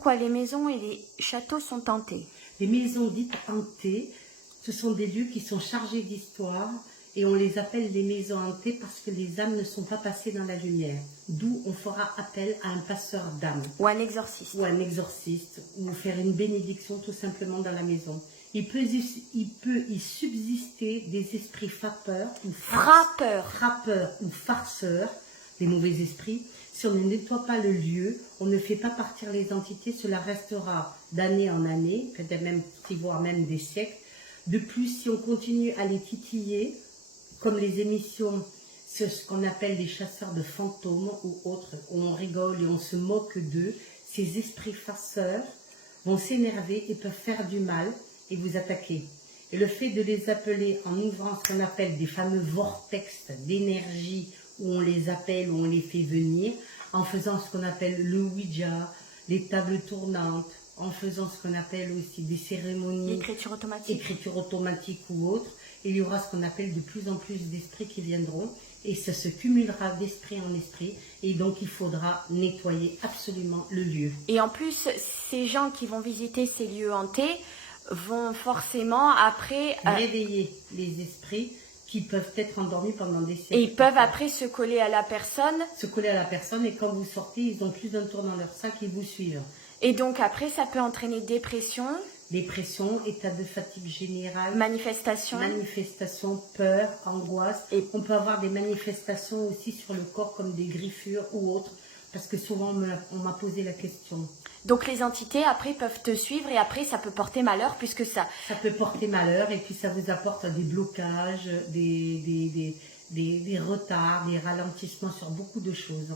pourquoi les maisons et les châteaux sont hantés. Les maisons dites hantées, ce sont des lieux qui sont chargés d'histoire et on les appelle les maisons hantées parce que les âmes ne sont pas passées dans la lumière. D'où on fera appel à un passeur d'âmes. Ou un exorciste. Ou un exorciste, ou faire une bénédiction tout simplement dans la maison. Il peut y subsister des esprits frappeurs ou farceurs, des mauvais esprits. Si on ne nettoie pas le lieu, on ne fait pas partir les entités, cela restera d'année en année, peut-être même, voire même des siècles. De plus, si on continue à les titiller, comme les émissions, ce qu'on appelle les chasseurs de fantômes ou autres, où on rigole et on se moque d'eux, ces esprits farceurs vont s'énerver et peuvent faire du mal et vous attaquer. Et le fait de les appeler en ouvrant ce qu'on appelle des fameux vortex d'énergie, où on les appelle, où on les fait venir, en faisant ce qu'on appelle le Ouija, les tables tournantes, en faisant ce qu'on appelle aussi des cérémonies, L'écriture automatique ou autre, il y aura ce qu'on appelle de plus en plus d'esprits qui viendront et ça se cumulera d'esprit en esprit et donc il faudra nettoyer absolument le lieu. Et en plus, ces gens qui vont visiter ces lieux hantés vont forcément après... réveiller les esprits qui peuvent être endormis pendant des siècles. Et ils peuvent après se coller à la personne. Se coller à la personne et quand vous sortez, ils ont plus d'un tour dans leur sac et vous suivent. Et donc après, ça peut entraîner dépression. Dépression, état de fatigue générale. Manifestation, peur, angoisse. Et on peut avoir des manifestations aussi sur le corps comme des griffures ou autres. Parce que souvent on m'a posé la question. Donc les entités après peuvent te suivre et après ça peut porter malheur puisque ça... Ça peut porter malheur et puis ça vous apporte des blocages, des retards, des ralentissements sur beaucoup de choses.